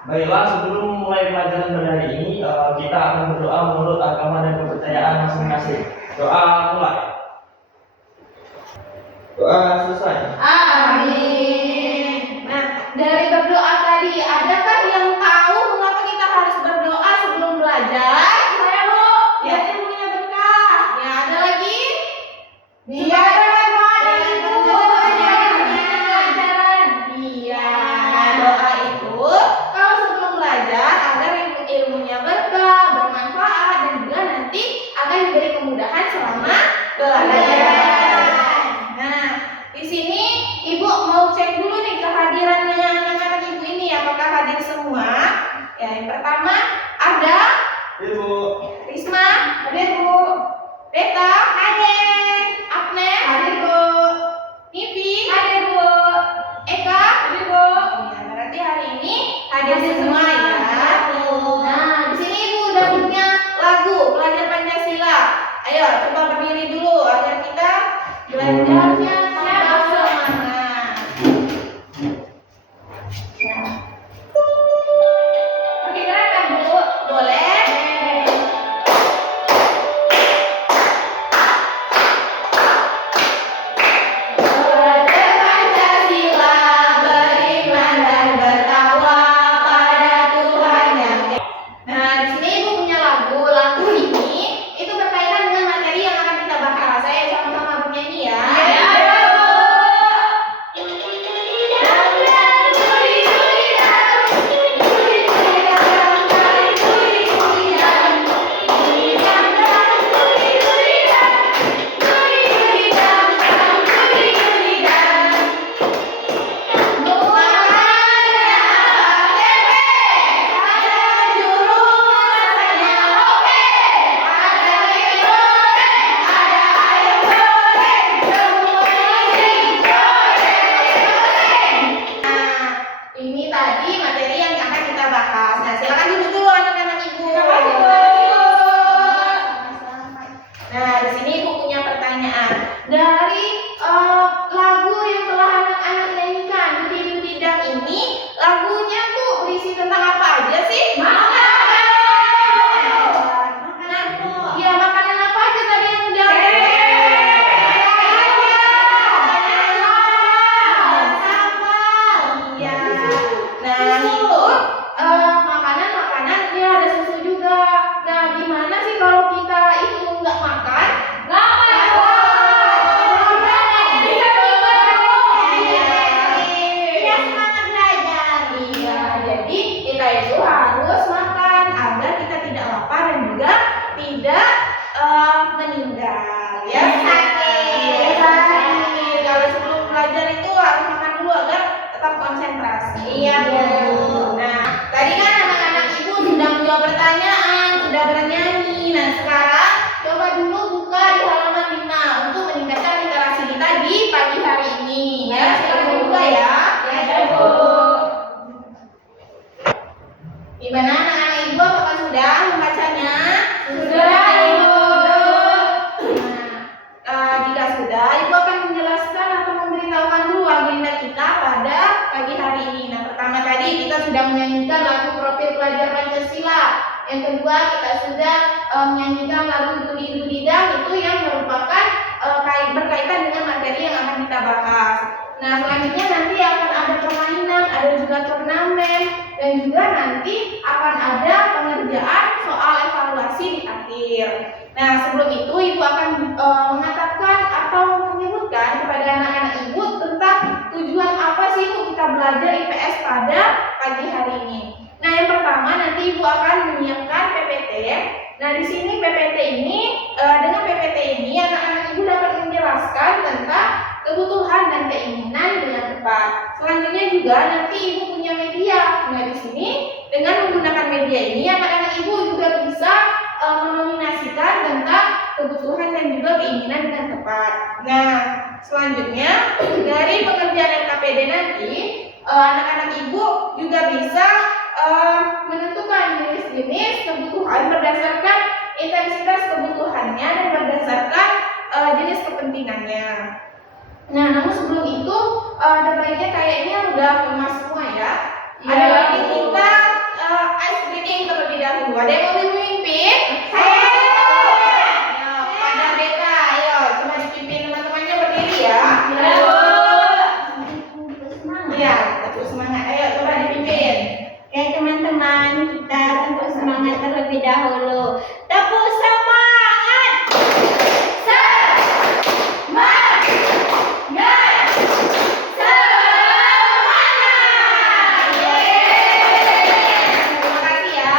Baiklah, sebelum mulai pelajaran pada hari ini, kita akan berdoa menurut agama dan kepercayaan masing-masing. Doa mulai. Doa selesai. Amin. Nah, dari berdoa tadi, adakah yang tahu mengapa kita harus berdoa sebelum belajar? Saya, Bu. Ya, ilmunya berkah. Ya, ada lagi? Iya. Nah, di sini Ibu mau cek dulu nih kehadirannya anak-anak Ibu ini apakah hadir semua? Ya, yang pertama ada Ibu. Risma, hadir Bu. Reta, hadir. Agnes, hadir Bu. Nipi, hadir Bu. Eka, hadir Bu. Ya, berarti hari ini hadir semua ya. Nah, di sini Ibu udah punya lagu Pelajar Pancasila. Ayo coba berdiri dulu agar kita belajarnya tambah semangat. Ya. Oke, gerakan Bu, boleh? Belajar Pancasila, beriman dan bertakwa pada Tuhan yang. Nah, di sini Ibu punya lagu. Lagu ini itu berkaitan dengan materi yang akan kita bahas. Saya sama-sama bernyanyi ya. Ini tadi materi yang akan kita bahas. Nah, silakan duduk dulu anak-anak Ibu. Nah, di sini Ibu punya pertanyaan. Dari lagu yang telah anak-anak nyanyikan, Dudi Dang ini, lagunya tuh berisi tentang apa aja sih? Makanan. Iya, makanan apa aja tadi yang udah? Iya. Nah, itu makanan-makanan dia ada susu juga. Nah, gimana sih kalau kita itu nggak makan? Lapar. Bisa tidak semangat belajar. Iya, jadi kita itu harus makan agar kita tidak lapar dan juga tidak meninggal. Ya, sakit. Kalau sebelum belajar itu harus makan dulu agar tetap konsentrasi. Iya, Bu. Nah, tadi kan anak-anak Ibu sudah menjawab pertanyaan, sudah bernyanyi. Nah, sekarang coba dulu buka di halaman 5 untuk meningkatkan literasi kita di pagi hari ini. Ya, silakan buka ya. Ya, Bu. Gimana anak-anak Ibu, apakah sudah membacanya? Sudah, Ibu. Nah, jika sudah, Ibu akan menjelaskan atau memberitahukan dulu agenda kita pada pagi hari ini. Nah, pertama tadi kita sudah menyanyikan lagu Profil Pelajar Pancasila. Yang kedua, kita sudah menyanyikan lagu Dudi Dang, itu yang merupakan berkaitan dengan materi yang akan kita bahas. Nah, selanjutnya nanti akan ada permainan, ada juga turnamen, dan juga nanti akan ada pengerjaan soal evaluasi di akhir. Nah, sebelum itu Ibu akan mengatakan atau menyebutkan kepada anak-anak Ibu tentang tujuan apa sih Ibu kita belajar IPS pada pagi hari ini. Nah, yang pertama nanti Ibu akan menyiapkan PPT. Nah, di sini PPT ini, dengan PPT ini anak-anak Ibu dapat menjelaskan tentang kebutuhan dan keinginan dengan tepat. Selanjutnya juga nanti Ibu punya media. Nah, di sini dengan menggunakan media ini anak-anak Ibu juga bisa menominasikan tentang kebutuhan dan juga keinginan dengan tepat. Nah, selanjutnya dari pengerjaan LKPD nanti anak-anak Ibu juga bisa menentukan jenis-jenis kebutuhan berdasarkan intensitas kebutuhannya dan berdasarkan jenis kepentingannya. Nah, namun sebelum itu ada baiknya kayaknya udah kemas semua ya. Ada lagi kita Ada yang mau memimpin? Ayo, pada beta, ayo coba dipimpin teman-temannya berdiri ya. Iya, tetap semangat. Ayo coba dipimpin. Oke teman-teman, kita tepuk semangat terlebih dahulu. Tepuk semangat! Semangat! Semangat! Terima kasih ya.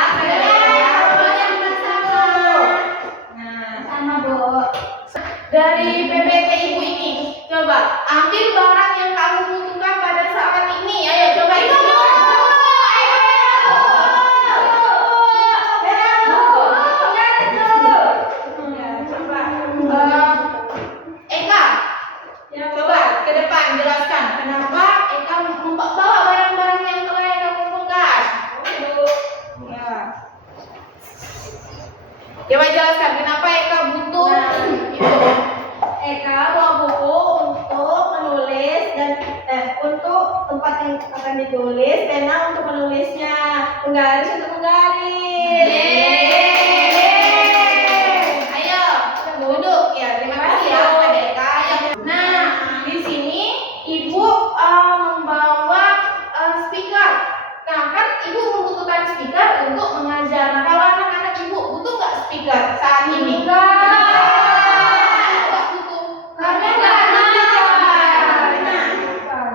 Nah, Sama Bu. dari PPT Ibu ini, coba ambil barang yang kamu butuhkan pada saat ini. Ayo coba ibu. Eka, coba ke depan jelaskan kenapa Eka membawa barang-barang yang telah Eka kumpulkan. Ya. Coba jelaskan kenapa Eka butuh itu. Eka bawa buku untuk menulis dan untuk tempat yang akan ditulis, pena untuk menulisnya, penggaris untuk menggaris. Ayo, duduk ya. Terima kasih ya kepada Eka. Nah, di sini Ibu membawa speaker. Nah, kan Ibu membutuhkan speaker untuk mengajar. Nah, kalau anak-anak Ibu butuh nggak speaker saat ini? Nggak butuh. Karena nggak ada.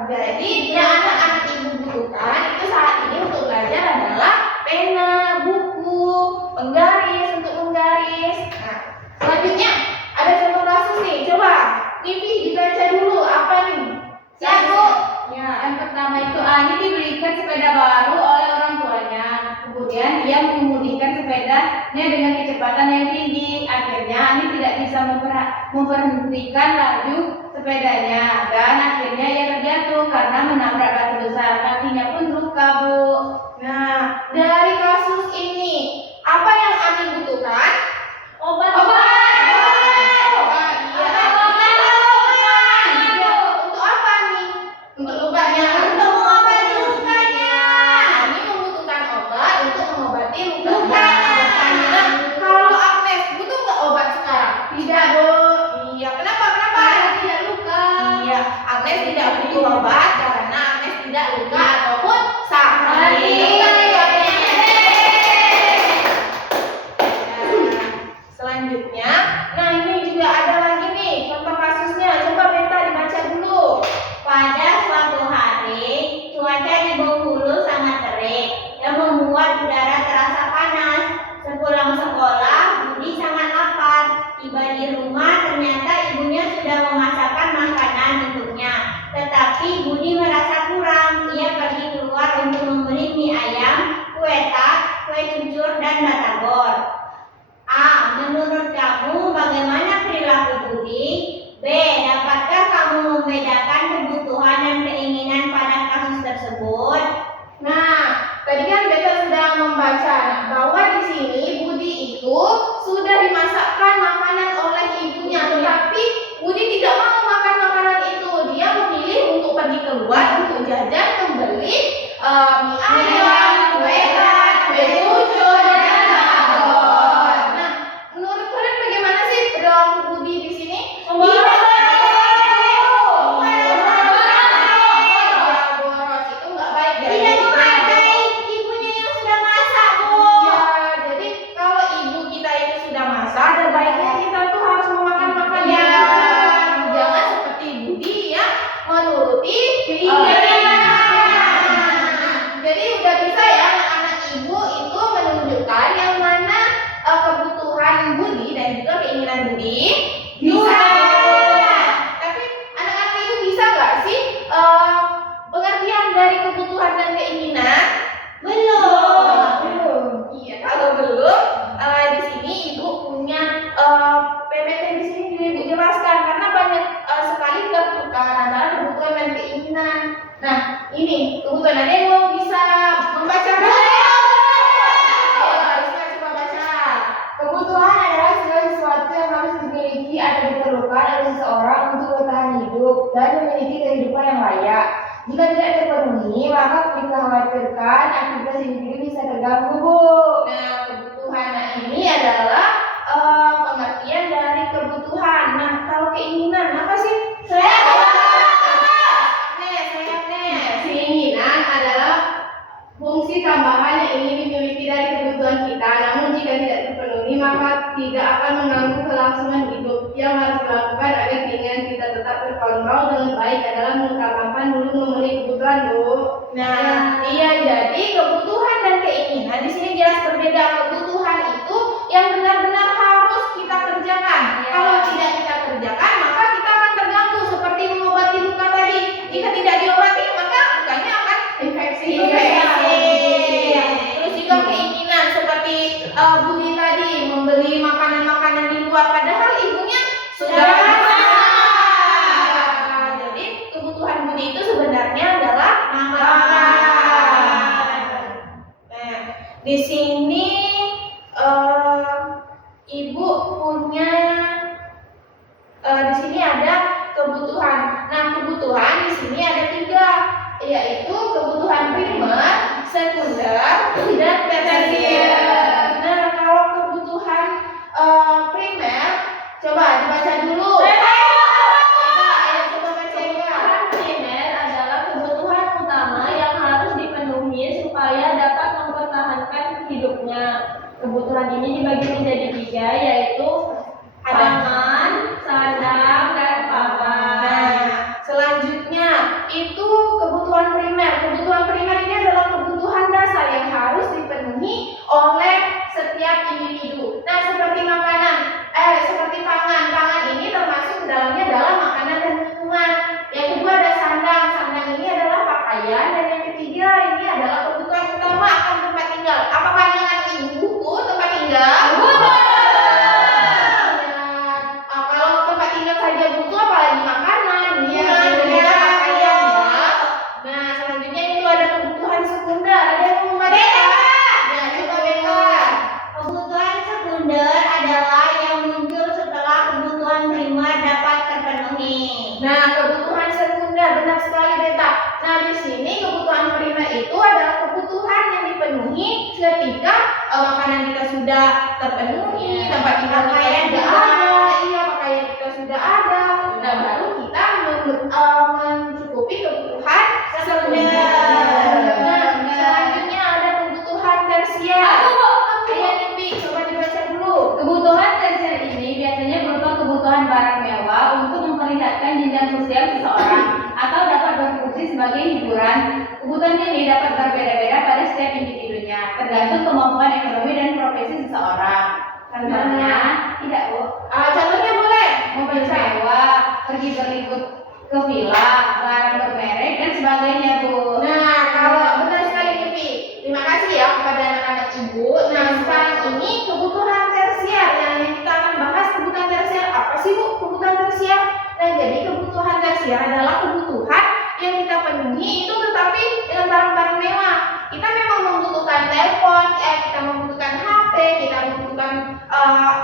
Jadi yang anak-anak Ibu butuhkan itu saat ini untuk belajar adalah pena, buku, penggaris untuk menggaris. Nah, selanjutnya ada contoh kasus nih. Coba Pipi dibaca dulu apa nih? Ya, Bu. Ya. Yang pertama itu Ani dibelikan sepeda baru oleh orang tuanya. Kemudian dia mengemudikan sepedanya dengan kecepatan yang tinggi. Akhirnya Ani tidak bisa memberhentikan laju sepedanya dan akhirnya ia terjatuh karena menabrak batu besar. Kakinya pun luka, Bu. Nah, dari kasus ini apa yang Ani butuhkan? Obat. Iya. Untuk apa nih? Untuk lukanya. Untuk mengobati lukanya. Ani membutuhkan obat untuk mengobati Luka. lukanya. Nah, kalau Agnes butuh nggak obat sekarang? Tidak, Bu. Iya, kenapa? Karena tidak luka. Iya, Agnes tidak butuh obat karena Agnes tidak luka ataupun sakit. Selanjutnya, nah ini juga ada lagi nih contoh kasusnya. Coba Beta dibaca dulu. Pada suatu hari, cuaca di Bengkulu sangat terik yang membuat udara terasa panas. Sepulang sekolah, Budi sangat lapar. Tiba di rumah, ternyata ibunya sudah memasakkan makanan untuknya. Tetapi Budi merasa kurang. Ia pergi keluar untuk membeli mie ayam, kue tart, kue cucur, dan batagor. A. Menurut kamu bagaimana perilaku Budi? B. Dapatkah kamu membedakan kebutuhan dan keinginan pada kasus tersebut? Nah, tadi kan Beta sedang membaca bahwa di sini Budi itu sudah dimasakkan makanan oleh ibunya, tetapi Budi tidak mau makan makanan itu. Dia memilih untuk pergi keluar untuk jajan membeli mie ayam, kue tart, kue cucur, dan batagor. Nah, menurut kalian bagaimana sih perilaku Budi di sini? Boros itu nggak baik ya. Tidak menghargai ibunya yang sudah masak, Bu. Ya, jadi kalau ibu kita itu sudah masak, ada baiknya kita tuh harus memakan makanan. Ya. Jangan seperti Budi yang menuruti Jadi udah bisa ya anak-anak ibu itu menunjukkan yang mana kebutuhan Budi dan juga keinginan Budi. Bisa. Tapi anak-anak ibu bisa nggak sih pengertian dari kebutuhan dan keinginan? Belum. Iya, kalau belum, di sini ibu punya PPT di sini juga ibu jelaskan karena banyak sekali kebutuhan antara kebutuhan dan keinginan. Nah, ini kebutuhan ada yang mau bisa membaca? Ayo, Rizka coba baca. Kebutuhan adalah segala sesuatu yang harus dimiliki atau diperlukan oleh seseorang untuk bertahan hidup dan memiliki kehidupan yang layak. Jika tidak terpenuhi, maka dikhawatirkan aktivitas individu bisa terganggu, Bu. Nah, kebutuhan kebutuhan. Nah, ini adalah pengertian dari kebutuhan. Nah, kalau keinginan apa sih? Keinginan adalah fungsi tambahan yang ingin dimiliki dari kebutuhan kita, namun jika tidak terpenuhi maka tidak akan mengganggu kelangsungan hidup. Yang harus dilakukan agar keinginan kita tetap terkontrol dengan baik adalah mengutamakan dulu memenuhi kebutuhan, Bu. Nah, iya, jadi kebutuhan dan keinginan di sini jelas berbeda. Kebutuhan itu yang benar-benar harus kita kerjakan. Kalau tidak kita kerjakan, maka kita akan terganggu seperti mengobati luka tadi. Jika tidak diobati, maka lukanya akan Infeksi. Terus juga keinginan seperti Budi tadi membeli makanan-makanan di luar padahal ibunya sudah jadi kebutuhan Budi itu sebenarnya adalah makan. Nah, di sini ibu punya di sini ada kebutuhan. Nah, kebutuhan di sini ada 3, yaitu kebutuhan primer, sekunder, dan tersier. Nah, kalau kebutuhan primer, coba dibaca dulu. Ayo coba baca ya. Primer adalah kebutuhan utama yang harus dipenuhi supaya dapat mempertahankan hidupnya. Kebutuhan ini dibagi menjadi 3, yaitu pangan, sandang, dan papan. Nah, selanjutnya itu kebutuhan primer. Kebutuhan primer ini adalah kebutuhan dasar yang harus dipenuhi oleh setiap individu. Nah, seperti makanan, seperti pangan. Pangan ini termasuk dalamnya adalah makanan dan minuman. Yang kedua ada sandang. Sandang ini adalah pakaian, dan yang ketiga ini adalah kebutuhan utama akan tempat tinggal. Apakah dengan ibu tempat tinggal? Kalau tempat tinggal saja butuh, apalagi makanan, minuman, dan juga pakaian ya. Nah, selanjutnya itu ada kebutuhan sekunder. Ada yang mau membaca? Ya, coba Beka. Kebutuhan sekunder adalah yang muncul setelah kebutuhan primer dapat terpenuhi. Nah, kebutuhan sekunder benar sekali Beta. Nah, di sini kebutuhan primer itu adalah kebutuhan yang dipenuhi ketika makanan kita sudah terpenuhi, tempat tinggal kita sudah ada, iya pakaian kita sudah ada. Nah, baru kita mencukupi kebutuhan sekunder. Nah, selanjutnya ada kebutuhan tersier. Ayo Nimbi, coba dibaca dulu. Kebutuhan tersier ini biasanya berupa kebutuhan barang mewah untuk memperlihatkan jenjang sosial seseorang atau dapat berfungsi sebagai hiburan. Kebutuhan ini dapat berbeda-beda pada setiap individunya, tergantung kemampuan ekonomi dan profesi seseorang. Contohnya, tidak Bu, Contohnya boleh. mobil mewah, pergi berlibur ke villa, barang bermerek dan sebagainya Bu. Nah, kalau benar sekali Nimbi. Terima kasih ya kepada anak-anak ibu. Nah, sekarang ini kebutuhan tersier yang kita akan bahas. Kebutuhan tersier apa sih Bu? Kebutuhan tersier. Nah, jadi kebutuhan tersier adalah kebutuhan yang kita penuhi itu tetapi dengan barang-barang mewah. Kita memang membutuhkan telepon, kita membutuhkan HP, kita membutuhkan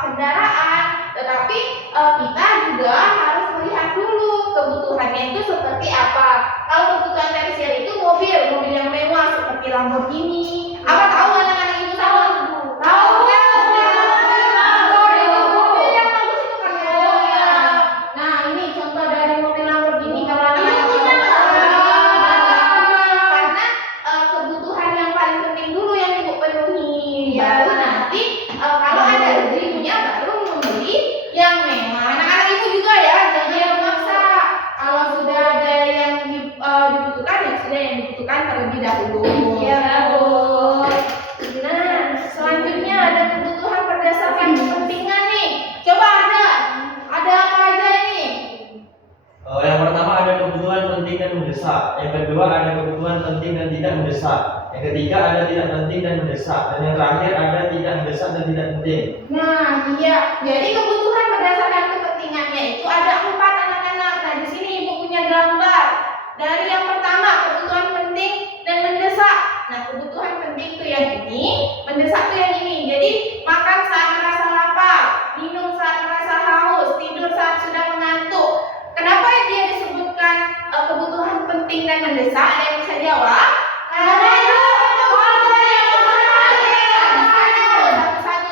kendaraan, tetapi kita juga harus melihat dulu kebutuhannya itu seperti apa. Kalau kebutuhan tersier itu mobil yang mewah seperti Lamborghini. Apa tahu anak-anak ibu tahu? Tahu kan? Mobil yang bagus itu kan ya. Nah, ini contoh dari mobil Lamborghini kalau anak-anak punya. Karena kebutuhan yang paling penting dulu yang ibu penuhi. Baru nanti kalau ada rezekinya baru membeli yang mewah. Anak-anak ibu juga ya, jangan memaksa. Kalau sudah ada yang dibutuhkan, ya sudah yang dibutuhkan terlebih dahulu. Iya, Bu. Nah, selanjutnya ada kebutuhan berdasarkan kepentingan nih. Coba ada apa aja ini? Yang pertama ada kebutuhan penting dan mendesak. Yang kedua ada kebutuhan penting dan tidak mendesak. Yang ketiga ada tidak penting dan mendesak. Dan yang terakhir ada tidak mendesak dan tidak penting. Nah, iya. Jadi kebutuhan berdasarkan kepentingannya itu ada 4 anak-anak. Nah, di sini ibu punya gambar. Dari yang pertama kebutuhan penting dan mendesak. Nah, kebutuhan penting itu yang ini, mendesak itu yang ini. Jadi makan saat merasa lapar, minum saat merasa haus, tidur saat sudah mengantuk. Kenapa dia disebutkan kebutuhan penting dan mendesak? Ada yang bisa jawab? Karena itu satu-satu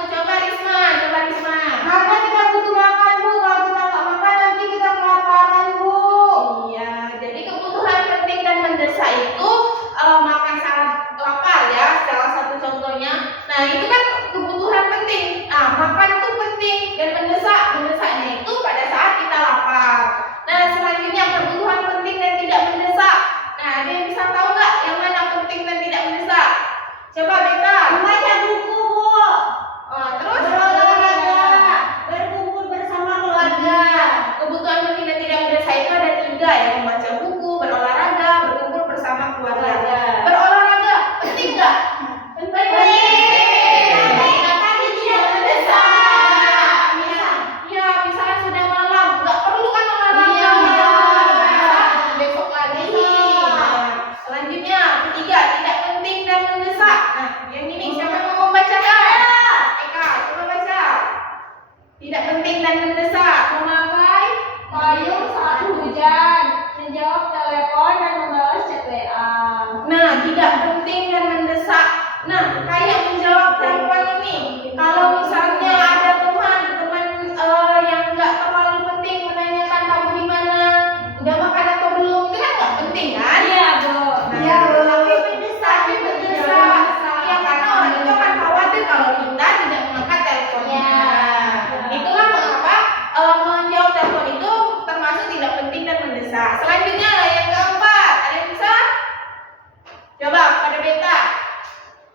tidak penting dan mendesak. Nah, kayak menjawab perempuan ini. Kalau misalnya ada teman yang nggak terlalu penting menanyakan kamu di mana, udah makan atau belum, itu kan nggak penting kan? Iya, Bu. Iya, Tapi mendesak. tapi mendesak. Ya karena orang itu kan khawatir kalau kita tidak mengangkat teleponnya. Itulah mengapa menjawab telepon itu termasuk tidak penting dan mendesak. Selanjutnya yang keempat, ada yang bisa? Coba pada beta.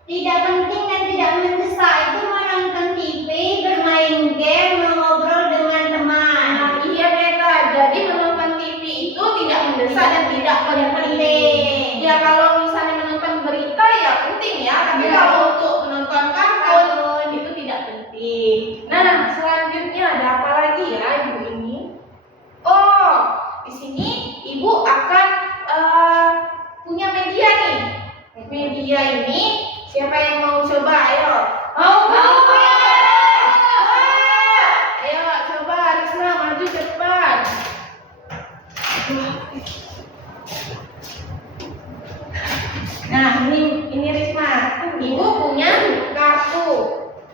Tidak penting dan tidak mendesak itu menonton TV, bermain game, mengobrol dengan teman. Nah, iya beta. Jadi menonton TV itu tidak mendesak dan tidak penting. Ya kalau misalnya menonton berita ya penting ya, tapi Ya. kalau untuk menonton kartun itu tidak penting. Nah, selanjutnya ada apa lagi ya ibu ini? Oh, di sini ibu akan punya media nih. Media ini siapa yang mau coba? Ayo. Ayo coba Risma maju cepat. Nah, ini Risma. Ibu punya kartu.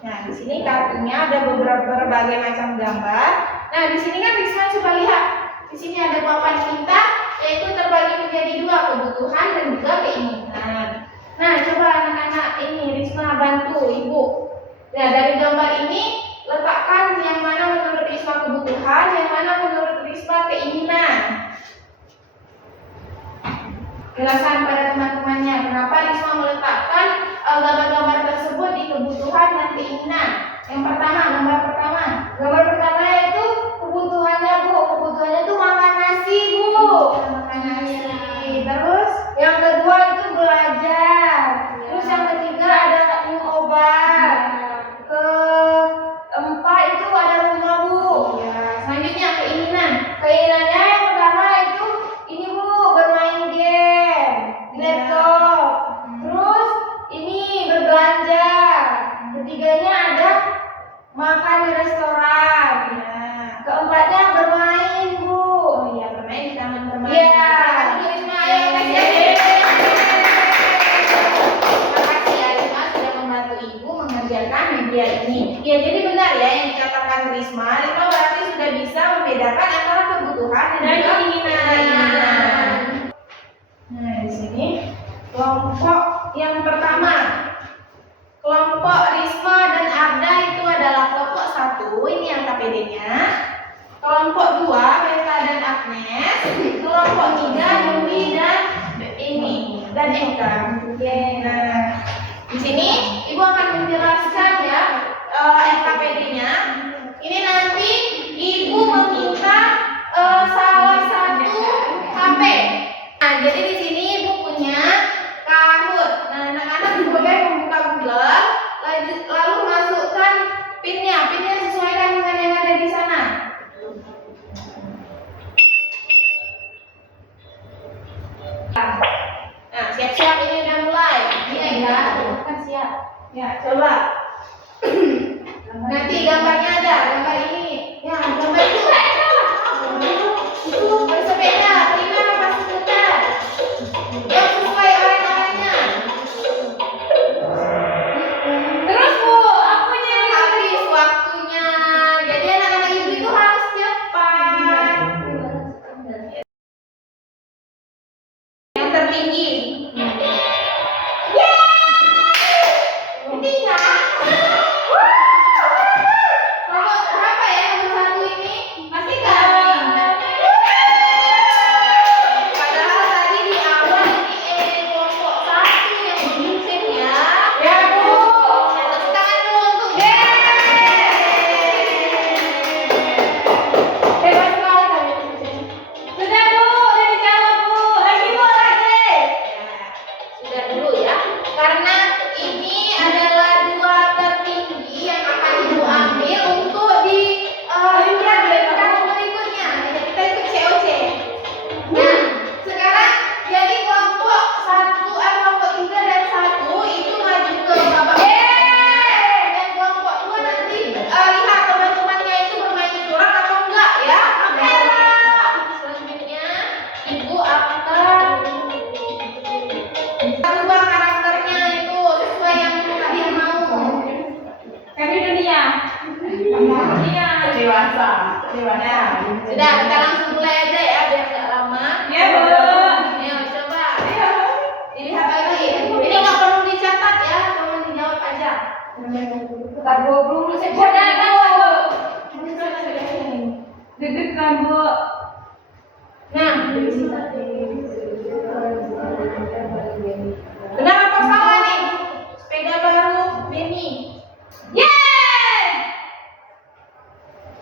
Nah, di sini kartunya ada berbagai macam gambar. Nah, di sini kan Risma coba lihat. Di sini ada papan kita, yaitu terbagi menjadi dua, kebutuhan dan juga keinginan. Nah, coba anak-anak ini Risma bantu ibu. Nah, dari gambar ini letakkan yang mana menurut Risma kebutuhan, yang mana menurut Risma keinginan. Jelaskan pada teman-temannya kenapa Risma meletakkan gambar-gambar tersebut di kebutuhan dan keinginan. Yang pertama, gambar pertama. Gambar pertama itu kebutuhannya Bu. Kebutuhannya itu makan nasi Bu. Makan nasi. Terus yang kedua itu belajar. Terus yang ketiga ada minum obat. Keempat itu ada rumah Bu. Selanjutnya keinginan. Keinginannya yang pertama itu ini Bu, bermain game di laptop. Terus ini berbelanja. Ketiganya ada makan di restoran. Keempatnya bermain Bu. Oh iya, bermain di taman bermain. Iya. Risma, ayo kasih. Terima kasih ya Risma sudah membantu ibu mengerjakan media ini. Ya jadi benar ya yang dikatakan Risma. Risma berarti sudah bisa membedakan antara kebutuhan dan juga keinginan. Nah di sini kelompok yang pertama. Kelompok Risma dan Arda itu adalah kelompok 1, ini yang KPD-nya. Kelompok 2, Beta dan Agnes. Kelompok 3, Yuli dan ini dan Eka. Nah, di sini Ibu akan menjelaskan ya KPD-nya. Ini nanti Ibu meminta salah satu HP. Nah, jadi di sini Ibu punya Kahoot. Nah, anak-anak boleh membuka Google, lalu masukkan pinnya sesuaikan dengan yang ada di sana. Nah, siap-siap ini udah mulai. Iya ya, kan siap. Ya, coba. Nanti gambarnya ada, gambar ini. Ya, gambar itu. Itu bersepeda, prima apa skuter? Yang sesuai orang-orangnya. Terus Bu, akunya habis waktunya. Jadi anak-anak ibu itu harus cepat. Yang tertinggi. Yeay! Tinggal. dewasa. Sudah, kita langsung mulai aja ya biar nggak lama. Ya, Bu. Ayo coba. Dilihat lagi. Ini nggak perlu dicatat ya, cuma dijawab aja. Bentar, Bu. Belum selesai. Deg-degan, Bu. Nah, benar apa salah nih? Sepeda baru Benny. Yeay!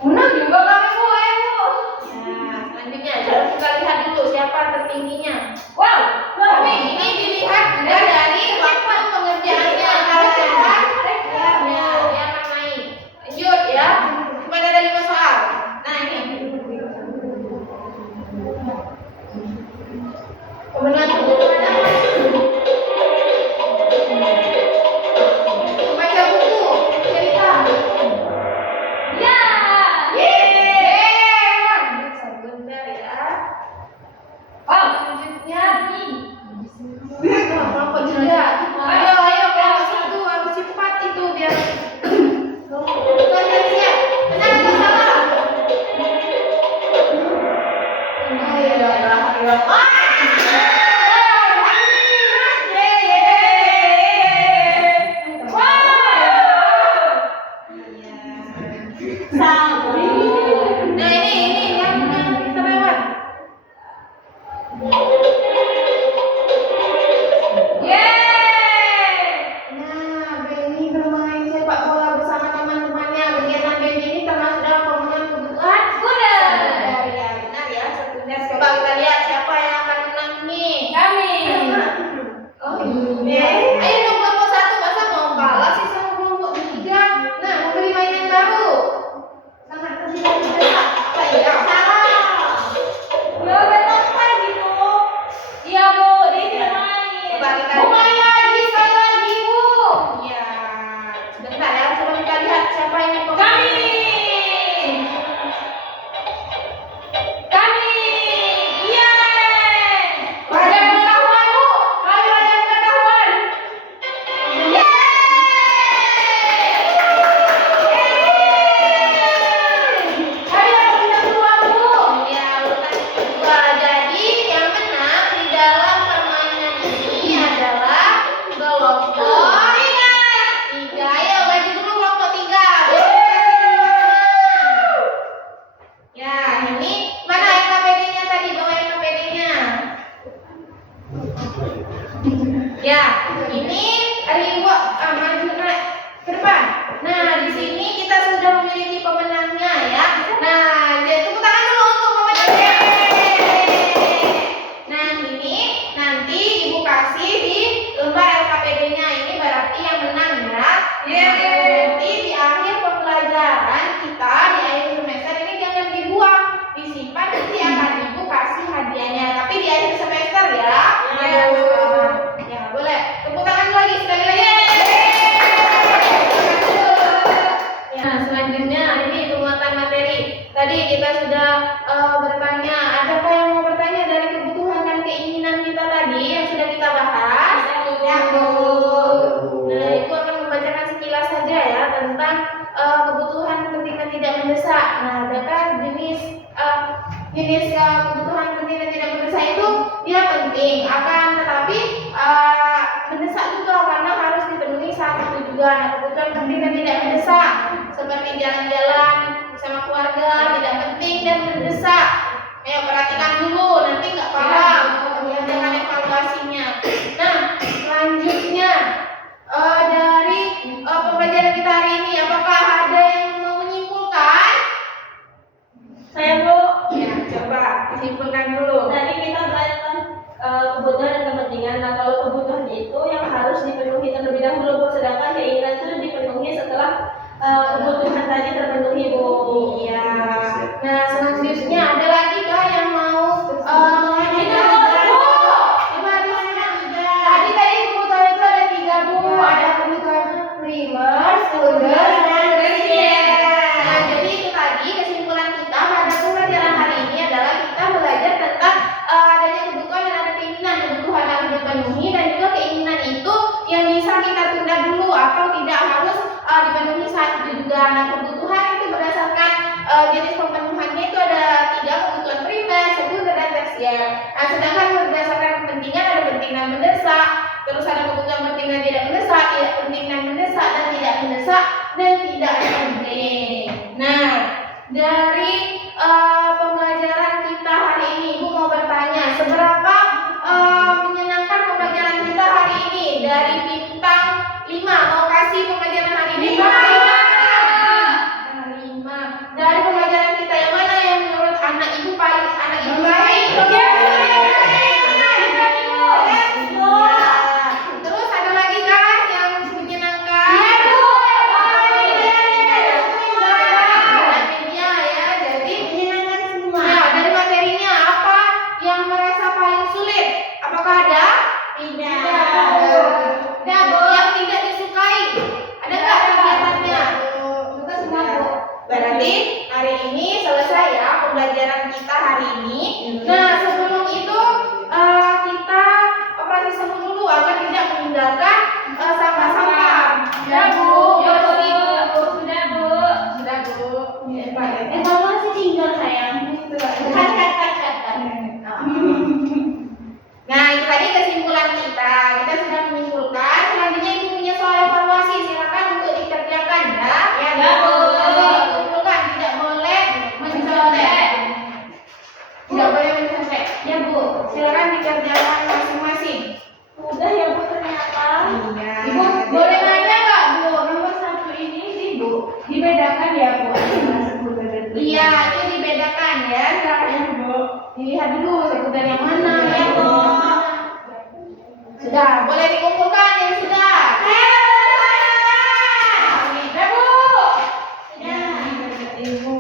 Menang juga kami, Bu. Ayo, Bu. Ya, selanjutnya coba kita lihat dulu siapa tertingginya. Wow, kami. Ini dilihat juga dari waktu pengerjaannya. Kalau cepat, ya dia akan naik. Lanjut ya. Cuma ada 5 soal. Nah ini. Kebetulan apa? Baca buku cerita. Ya. Yeay. Sebentar ya. Wow. Selanjutnya nih. Kelompok juga. Ayo, kelompok satu harus cepat itu biar. Kalian siap? Benar atau salah? Nah ini yang terlewat. Nah, Benny bermain sepak bola bersama teman-temannya. Kegiatan Benny ini termasuk dalam pemenuhan kebutuhan Sekunder. sekunder. Ya, benar ya, sekunder. Coba kita lihat siapa yang akan menang nih. Kami. Oh iya. Ayo dong kelompok satu, masa mau kalah sih sama kelompok tiga. Nah, mau beli mainan baru. Sangat terlihat besar. Apa ya? Salah. Ya, betul kan gitu. Iya, Bu. Dia tidak main. Coba kita Bu, main lagi, sekali lagi, Bu. Ya, sebentar ya. Coba kita lihat siapa ini pemenang. Kami. Iya. Ada yang pengetahuan, Bu. Ayo ada yang pengetahuan. Ayo kita keluar, Bu. Ya, urutan kedua. Jadi yang menang di dalam permainan ini adalah kelompok tiga. Ayo bagi dulu kelompok tiga. Ya, ini mana LKPD-nya tadi? Bawa LKPD-nya. Ya, ini Ringo maju naik ke depan. Nah, di sini kita sudah memiliki pemenangnya ya. Nah, jadi tepuk tangan dulu untuk pemenangnya. Nah, ini nanti Ibu kasih di lembar LKPD-nya. Ini berarti yang menang ya. Nanti di akhir pembelajaran kita di akhir semester ini jangan dibuang, disimpan, nanti akan Ibu kasih hadiahnya. Tapi di akhir semester ya. Ya, boleh. Tepuk tangan lagi sekali lagi. Nah, selanjutnya ini penguatan materi. Tadi kita sudah bertanya, adakah yang mau bertanya dari kebutuhan dan keinginan kita tadi yang sudah kita bahas? Ya, Bu. Nah, Ibu akan membacakan sekilas saja ya tentang kebutuhan penting dan tidak mendesak. Nah, adakah jenis kebutuhan penting dan tidak mendesak itu dia penting, akan tetapi mendesak juga karena harus dipenuhi saat itu juga. Nah, kebutuhan penting dan tidak mendesak seperti jalan-jalan bersama keluarga tidak penting dan mendesak. Ayo perhatikan dulu, nanti nggak paham. Dengan evaluasinya. Nah, selanjutnya dari pembelajaran kita hari ini, apakah ada yang mau menyimpulkan? Saya, Bu. Ya, coba simpulkan dulu. Tadi kita belajar kebutuhan dan kepentingan. Nah, kalau kebutuhan itu yang harus dipenuhi terlebih dahulu, Bu. Sedangkan keinginan itu dipenuhi setelah kebutuhan tadi terpenuhi, Bu. Iya. Nah, selanjutnya ada lagi kah yang mau Tadi kebutuhan itu ada 3, Bu. Ada kebutuhan primer, sekunder, dan tersier. Nah, jadi itu tadi kesimpulan kita pada pembelajaran hari ini adalah kita belajar tentang adanya kebutuhan dan ada keinginan. Kebutuhan harus dipenuhi dan juga keinginan itu yang bisa kita tunda dulu atau tidak harus dipenuhi saat itu juga. Nah, kebutuhan itu berdasarkan jenis pemenuhannya 3 kebutuhan primer, sekunder, dan tersier. Nah, sedangkan berdasarkan kepentingan ada penting dan mendesak, terus ada kebutuhan penting dan tidak mendesak, tidak penting dan mendesak, dan tidak mendesak, dan tidak penting. Nah, dari pembelajaran kita hari ini, Ibu mau bertanya, seberapa menyenangkan pembelajaran kita hari ini? Dari bintang 5, mau kasih pembelajaran hari ini? 5. Dari pembelajaran kita yang mana yang menurut anak ibu baik? Anak ibu baik. Terus ada lagi kah yang menyenangkan? Materinya ya, jadi Menyenangkan semua. ya, dari materinya apa yang merasa paling sulit? Apakah ada? Tidak. Ada yang tidak disukai? Ada nggak kegiatannya? Suka semua, Bu. Berarti hari ini selesai ya pembelajaran kita hari ini. Nah, sebelum itu kita operasi sembuh dulu agar tidak meninggalkan sampah-sampah. Ya, Bu. Ya, Bu. Sudah, Bu. Sudah, Bu. Ya, Pak. Kamu masih tinggal sayang. Kat. Nah, itu tadi kesimpulan kita. Kita sudah menyimpulkan. Selanjutnya Ibu punya soal evaluasi. Silakan untuk dikerjakan ya. Ya, Bu. Kumpulkan, tidak boleh mencontek. Tidak boleh mencontek. Ya, Bu. Silakan dikerjakan masing-masing. Udah ya, Bu, ternyata. Iya. Ibu boleh nanya nggak, Bu? Nomor 1 ini sih, Bu, dibedakan ya, Bu. Iya, itu dibedakan ya. Silakan Bu. Dilihat dulu sekunder yang mana Ya, Bu. Sudah, boleh dikumpulkan yang sudah. Ya, Bu. Sudah. Ibu.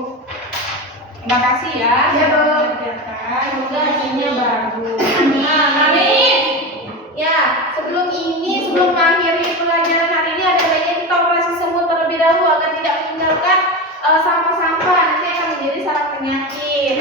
Terima kasih ya. Ya, Bu. Semoga hasilnya bagus. Amin. Ya, sebelum mengakhiri pelajaran hari ini ada baiknya kita operasi semut terlebih dahulu agar tidak meninggalkan sampah-sampah, nanti akan menjadi sarang penyakit.